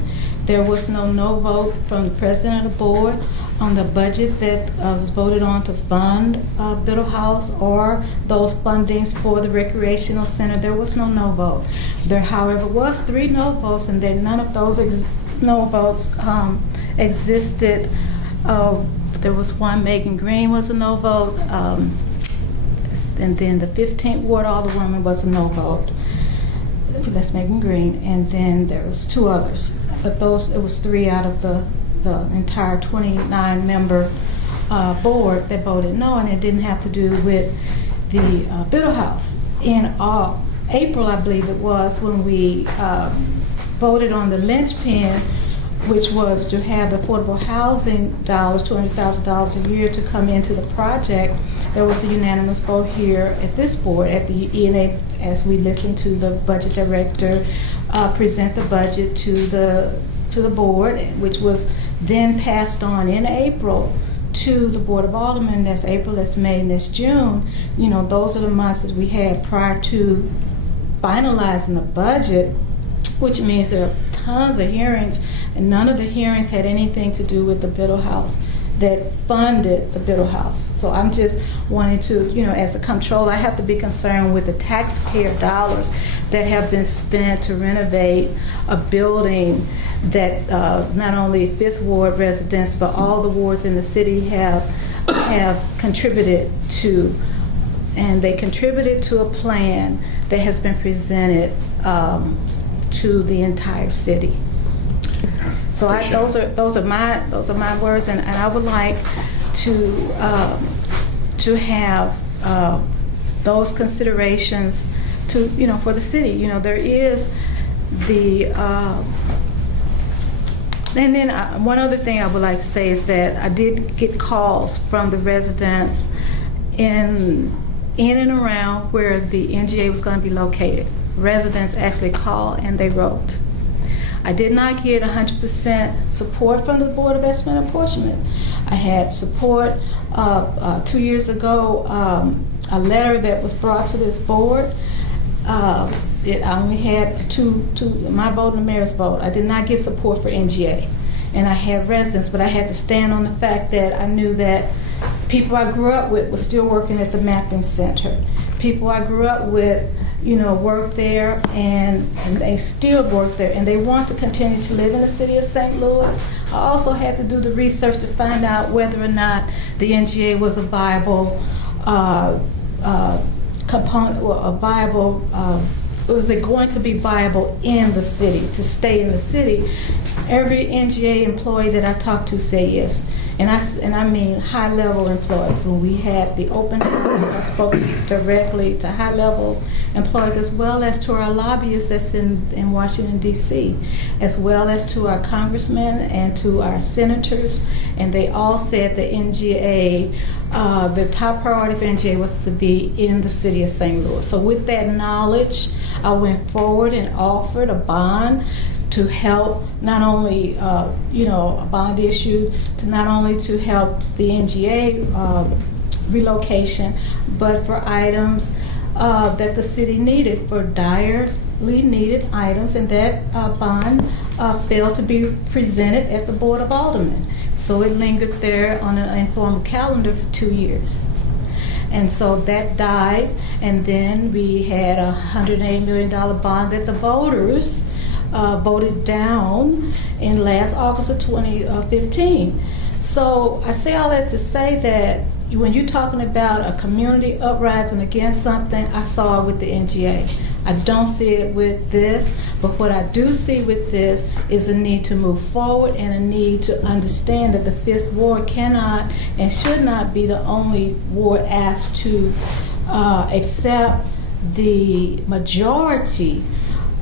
There was no vote from the President of the Board on the budget that was voted on to fund Biddle House or those fundings for the recreational center. There was no vote. There, however, was 3 no votes, and then none of those no votes existed. There was one, Megan Green was a no vote, and then the 15th Ward Alderwoman was a no vote. That's Megan Green, and then there was 2 others. But it was 3 out of the entire 29-member board that voted no, and it didn't have to do with the Biddle House. In April, I believe it was, when we voted on the linchpin, which was to have the affordable housing dollars, $200,000 a year, to come into the project. There was a unanimous vote here at this board, at the ENA, as we listened to the budget director present the budget to the board, which was then passed on in April to the Board of Aldermen. That's April, that's May, and that's June. You know, those are the months that we had prior to finalizing the budget, which means there are tons of hearings, and none of the hearings had anything to do with the Biddle House that funded the Biddle House. So I'm just wanting to, you know, as a comptroller, I have to be concerned with the taxpayer dollars that have been spent to renovate a building that not only 5th Ward residents, but all the wards in the city have contributed to. And they contributed to a plan that has been presented to the entire city. So those are my words, and I would like to have those considerations to, you know, for the city. You know, there is the and then one other thing I would like to say is that I did get calls from the residents in and around where the NGA was going to be located. Residents actually called and they wrote. I did not get 100% support from the Board of Estimate and Apportionment. I had support 2 years ago, a letter that was brought to this board. It only had my vote and the mayor's vote. I did not get support for NGA. And I had residents, but I had to stand on the fact that I knew that people I grew up with were still working at the mapping center. People I grew up with, you know, work there, and they still work there, and they want to continue to live in the city of St. Louis. I also had to do the research to find out whether or not the NGA was a viable component, or a viable, was it going to be viable in the city, to stay in the city? Every NGA employee that I talked to said yes. And I mean high-level employees. When we had the open house, I spoke directly to high-level employees, as well as to our lobbyists that's in Washington, D.C., as well as to our congressmen and to our senators. And they all said the NGA, the top priority for NGA was to be in the city of St. Louis. So with that knowledge, I went forward and offered a bond to help not only, a bond issue to not only to help the NGA relocation, but for items that the city needed, for direly needed items, and that bond failed to be presented at the Board of Aldermen. So it lingered there on an informal calendar for 2 years. And so that died, and then we had a $108 million bond that the voters voted down in last August of 2015. So I say all that to say that when you're talking about a community uprising against something, I saw it with the NGA. I don't see it with this, but what I do see with this is a need to move forward and a need to understand that the 5th Ward cannot and should not be the only ward asked to accept the majority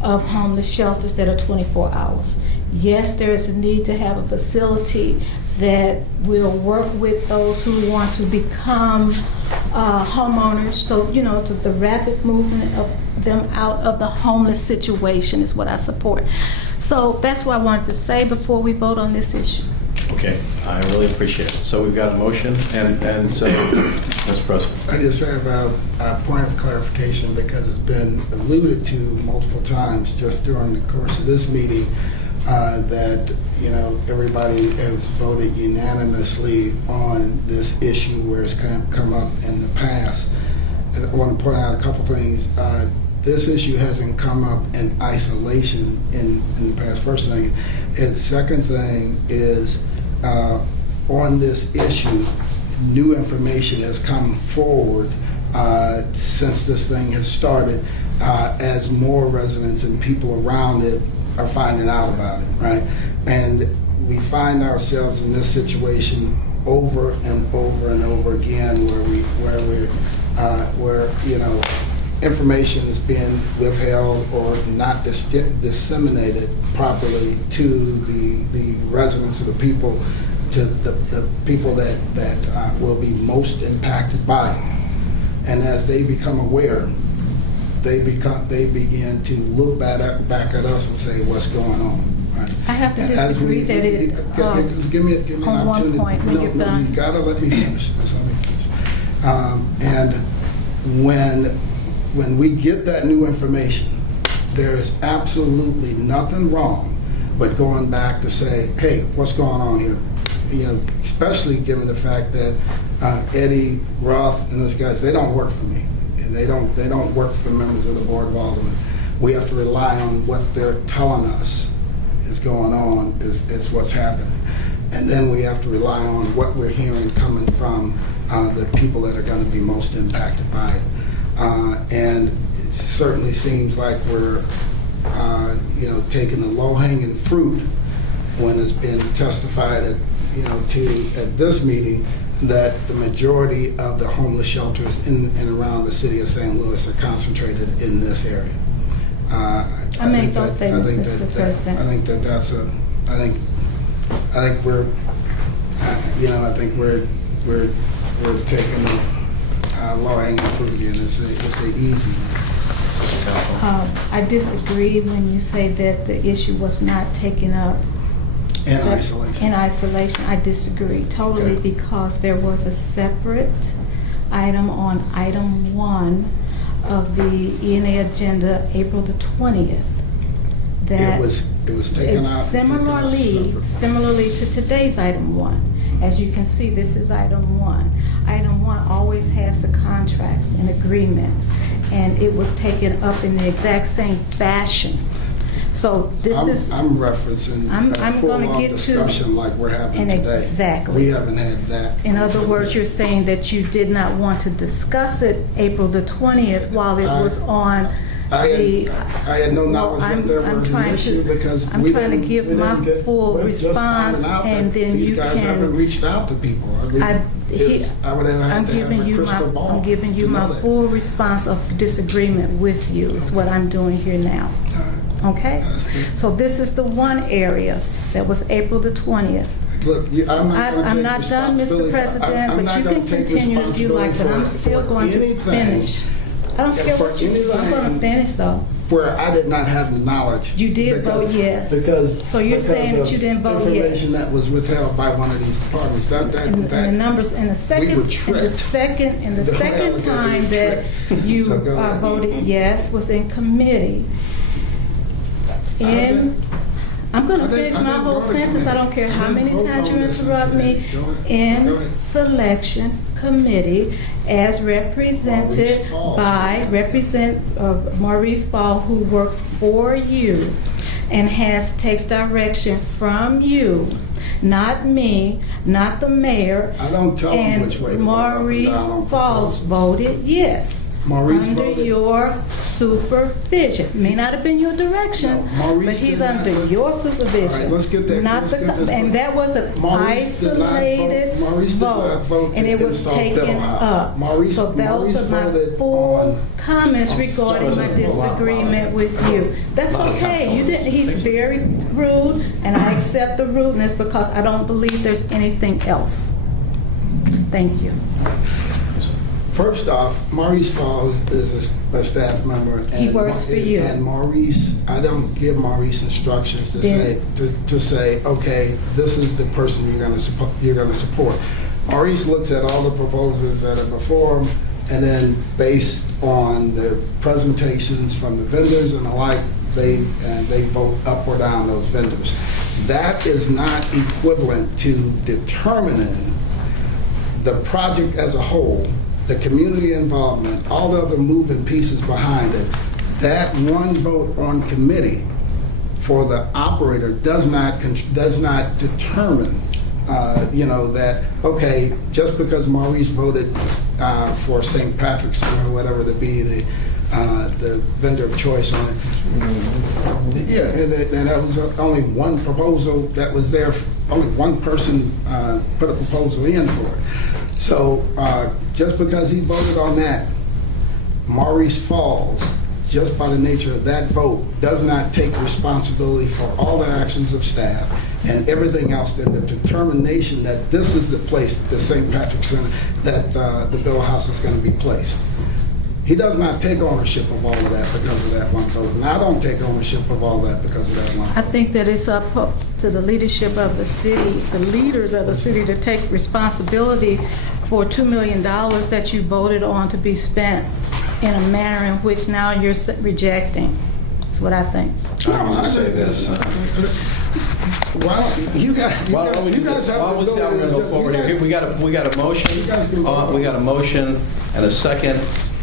of homeless shelters that are 24 hours. Yes, there is a need to have a facility that will work with those who want to become homeowners. So, to the rapid movement of them out of the homeless situation is what I support. So that's what I wanted to say before we vote on this issue. Okay, I really appreciate it. So we've got a motion, and so, Mr. President. I just have a point of clarification because it's been alluded to multiple times just during the course of this meeting that everybody has voted unanimously on this issue where it's come up in the past. And I want to point out a couple things. This issue hasn't come up in isolation in the past. First thing. And second thing is on this issue, new information has come forward since this thing has started as more residents and people around it are finding out about it, right? And we find ourselves in this situation over and over and over again where information is being withheld or not disseminated properly to the residents of the people, to the people that will be most impacted by it. And as they become aware, they begin to look back at us and say, "What's going on?" Right? I have to disagree that it. Give me an on opportunity. one point when you're done. You gotta let me finish. Just let me finish. And when we get that new information, there is absolutely nothing wrong but going back to say, "Hey, what's going on here?" Especially given the fact that Eddie Roth and those guys, they don't work for me. And they don't work for members of the Board of Aldermen. We have to rely on what they're telling us is going on, is what's happening. And then we have to rely on what we're hearing coming from the people that are going to be most impacted by it. And it certainly seems like we're taking the low-hanging fruit when it's been testified at this meeting that the majority of the homeless shelters in and around the city of St. Louis are concentrated in this area. I make those statements, Mr. President. I think that's I think we're taking the low-hanging fruit again. It's an easy. I disagree when you say that the issue was not taken up In isolation. In isolation, I disagree totally, Okay. because there was a separate item on item 1 of the ENA agenda, April the 20th. That It was taken out. Similarly to today's item 1. As you can see, this is item 1. Item 1 always has the contracts and agreements, and it was taken up in the exact same fashion. So I'm referencing a full-on discussion like we're having today. Exactly. We haven't had that. In other words, you're saying that you did not want to discuss it April the 20th while it was on I had no knowledge that there was an issue because I'm trying to give my full response, and then you these guys haven't reached out to people. I would have had to have a crystal ball. I'm giving you my full response of disagreement with you. Is what I'm doing here now. Okay? So this is the one area that was April the 20th. Look, I'm not done, Mr. President, but you can continue if you like, but I'm still going to finish. I don't care what you do. I'm going to finish, though. Where I did not have the knowledge. You did vote yes. So you're saying that you didn't vote yes. Information that was withheld by one of these departments. And the numbers in the second time that you voted yes was in committee. I'm going to finish my whole sentence. I don't care how many times you interrupt me. In selection committee, as represented by Maurice Ball, who works for you and takes direction from you, not me, not the mayor. I don't tell him which way to vote. Maurice Falls voted yes. Maurice under voted. your supervision. May not have been your direction, No, Maurice but he's did not under vote. your supervision. All right, let's get that- Not let's the get this and clear. that was an Maurice did not vote- isolated Maurice did not vote and to it was install taken Bill House. up. Maurice- So those Maurice are my voted full on- comments on regarding my President Obama. disagreement with you. That's okay. You didn't. He's very rude, and I accept the rudeness because I don't believe there's anything else. Thank you. First off, Maurice Falls is a staff member. He works for you. And Maurice, I don't give Maurice instructions to Then- say, okay, this is the person you're going to support. Maurice looks at all the proposals that are before him, and then based on the presentations from the vendors and the like, they vote up or down those vendors. That is not equivalent to determining the project as a whole, the community involvement, all the other moving pieces behind it. That one vote on committee for the operator does not determine, that, okay, just because Maurice voted for St. Patrick's Day or whatever to be the vendor of choice on it. Yeah, and that was only one proposal that was there. Only one person put a proposal in for it. So just because he voted on that, Maurice Falls, just by the nature of that vote, does not take responsibility for all the actions of staff and everything else, and the determination that this is the place, the St. Patrick's Center, that the Bill House is going to be placed. He does not take ownership of all of that because of that one vote, and I don't take ownership of all that because of that one vote. I think that it's up to the leadership of the city, the leaders of the city, to take responsibility for $2 million that you voted on to be spent in a manner in which now you're rejecting. That's what I think. I'm going to say this. Well, you guys have Well, the we'll see how we're going to go forward here. We got a motion. You guys can vote. We got a motion and a second,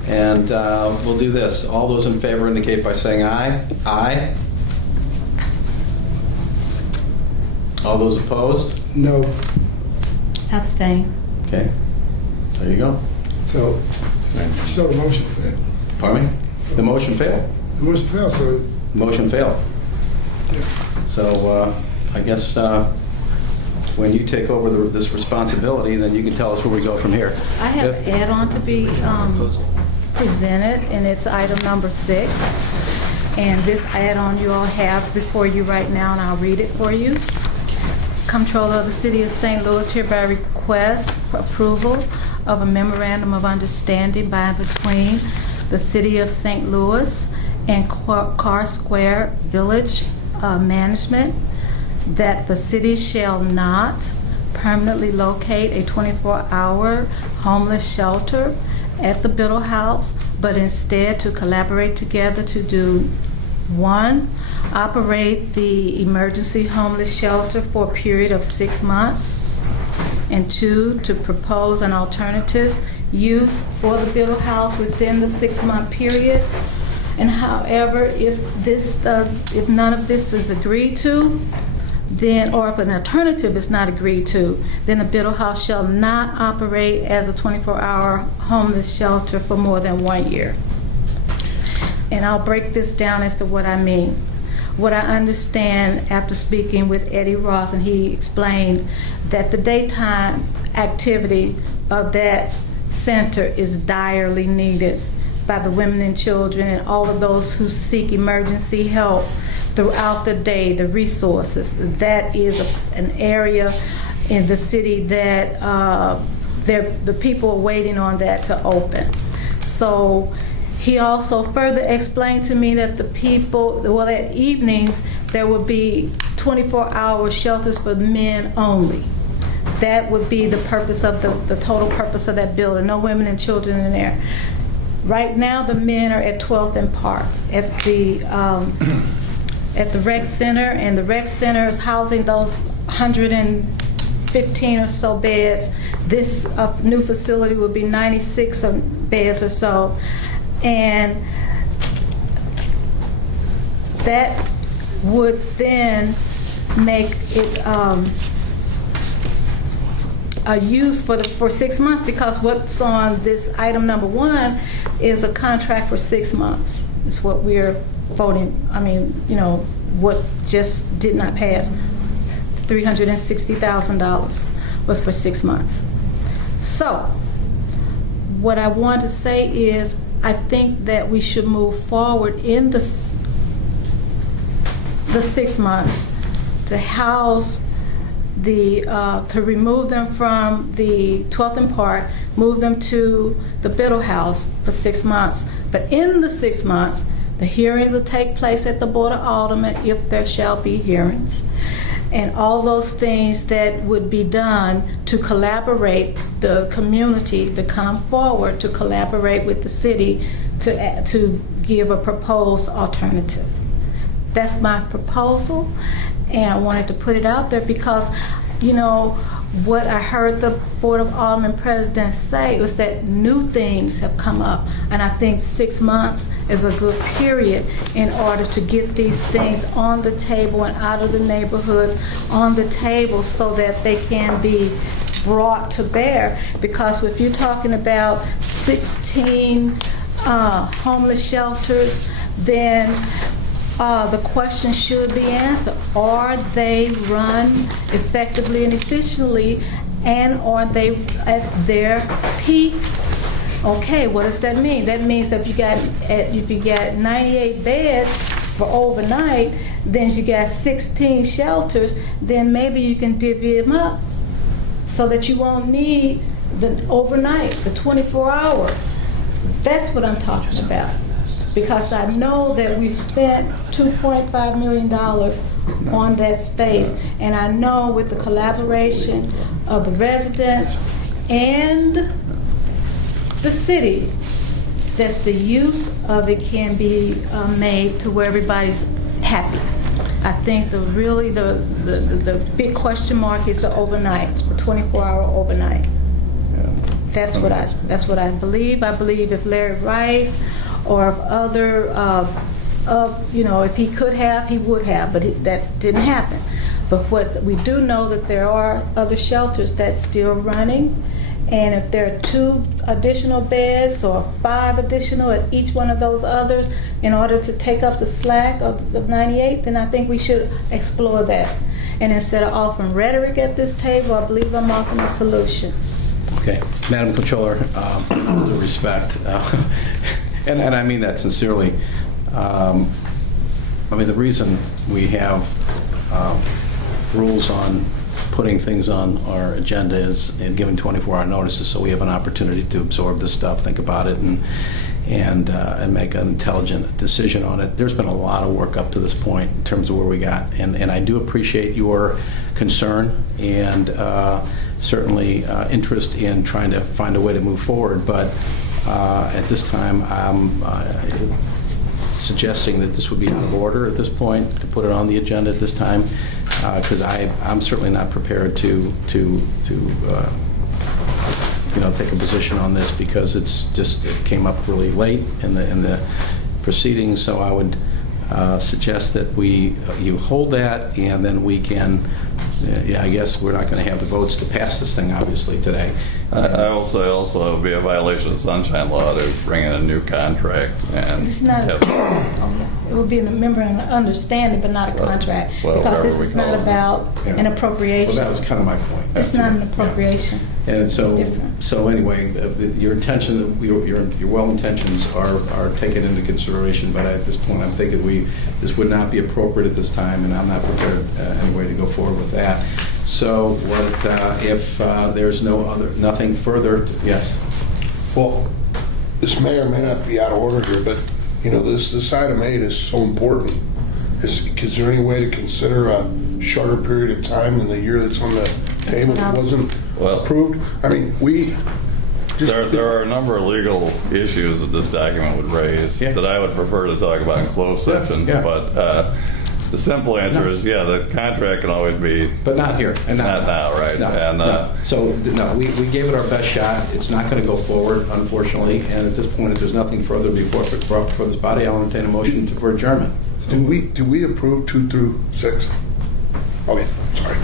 and we'll do this. All those in favor indicate by saying aye. Aye. All those opposed? No. Abstain. Okay. There you go. So the motion failed. Pardon me? The motion failed. The motion failed, so The motion failed. So I guess when you take over this responsibility, then you can tell us where we go from here. I have an add-on to be presented, and it's item number 6. And this add-on you all have before you right now, and I'll read it for you. Comptroller of the City of St. Louis hereby requests approval of a memorandum of understanding by and between the City of St. Louis and Carr Square Village Management that the city shall not permanently locate a 24-hour homeless shelter at the Biddle House, but instead to collaborate together to do 1, operate the emergency homeless shelter for a period of 6 months, and 2, to propose an alternative use for the Biddle House within the 6-month period. And however, if none of this is agreed to, then, or if an alternative is not agreed to, then the Biddle House shall not operate as a 24-hour homeless shelter for more than 1 year. And I'll break this down as to what I mean. What I understand after speaking with Eddie Roth, and he explained that the daytime activity of that center is direly needed by the women and children and all of those who seek emergency help throughout the day, the resources. That is an area in the city that the people are waiting on that to open. So he also further explained to me that the people, well, at evenings, there would be 24-hour shelters for men only. That would be the purpose of the total purpose of that building. No women and children in there. Right now, the men are at 12th and Park at the rec center, and the rec center is housing those 115 or so beds. This new facility would be 96 beds or so, and that would then make it use for 6 months, because what's on this item number 1 is a contract for 6 months. It's what we're voting, what just did not pass. $360,000 was for 6 months. So, what I want to say is, I think that we should move forward in the 6 months to house to remove them from the 12th and Park, move them to the Biddle House for 6 months. But in the 6 months, the hearings will take place at the Board of Aldermen, if there shall be hearings, and all those things that would be done to collaborate the community, to come forward to collaborate with the city to give a proposed alternative. That's my proposal, and I wanted to put it out there because, what I heard the Board of Aldermen president say was that new things have come up, and I think 6 months is a good period in order to get these things on the table and out of the neighborhoods on the table so that they can be brought to bear. Because if you're talking about 16 homeless shelters, then the question should be answered. Are they run effectively and efficiently, and are they at their peak? Okay, what does that mean? That means if you got 98 beds for overnight, then if you got 16 shelters, then maybe you can divvy them up so that you won't need the overnight, the 24-hour. That's what I'm talking about. Because I know that we spent $2.5 million on that space, and I know with the collaboration of the residents and the city that the use of it can be made to where everybody's happy. I think the big question mark is the overnight, the 24-hour overnight. That's what I believe. I believe if Larry Rice or if other, if he could have, he would have, but that didn't happen. But what we do know that there are other shelters that's still running, and if there are 2 additional beds or 5 additional at each one of those others in order to take up the slack of the 98, then I think we should explore that. And instead of offering rhetoric at this table, I believe I'm offering a solution. Okay. Madam Controller, with all due respect, and I mean that sincerely, the reason we have rules on putting things on our agenda is and giving 24-hour notices so we have an opportunity to absorb this stuff, think about it, and make an intelligent decision on it. There's been a lot of work up to this point in terms of where we got, and I do appreciate your concern and certainly interest in trying to find a way to move forward, but at this time I'm suggesting that this would be out of order at this point to put it on the agenda at this time, because I'm certainly not prepared to take a position on this, because it came up really late in the proceedings. So I would suggest that you hold that, and then we can. I guess we're not going to have the votes to pass this thing obviously today. I will say also it would be a violation of sunshine law to bring in a new contract. And it's not it would be a memorandum of understanding, but not a contract, because this is not about an appropriation. Well, that was kind of my point. It's not an appropriation. Yeah. And so, it's different. So anyway, your well intentions are taken into consideration, but at this point, I'm thinking this would not be appropriate at this time, and I'm not prepared anyway to go forward with that. So, if there's nothing further? Yes. Well, this may or may not be out of order here, but this item 8 is so important. Is there any way to consider a shorter period of time than the year that's on the table that wasn't approved? I mean, there are a number of legal issues that this document would raise that I would prefer to talk about in closed session. Yeah. But the simple answer is, the contract can always be. But not here. And not now, right? No, and, no. So, no, we gave it our best shot. It's not going to go forward, unfortunately. And at this point, if there's nothing further before this body, I'll entertain a motion for adjournment. do we approve 2 through 6? Okay, sorry.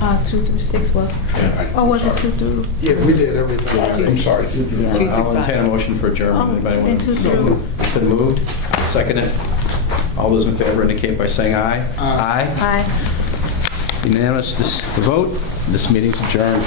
2 through 6 was, Yeah, or was it I'm 2 through? Yeah, we did everything. I'm sorry. I'll entertain a motion for adjournment. Anybody want And to? 2 through. It's been moved. Second it. All those in favor indicate by saying aye. Aye. Aye. Aye. Unanimous vote. This meeting's adjourned.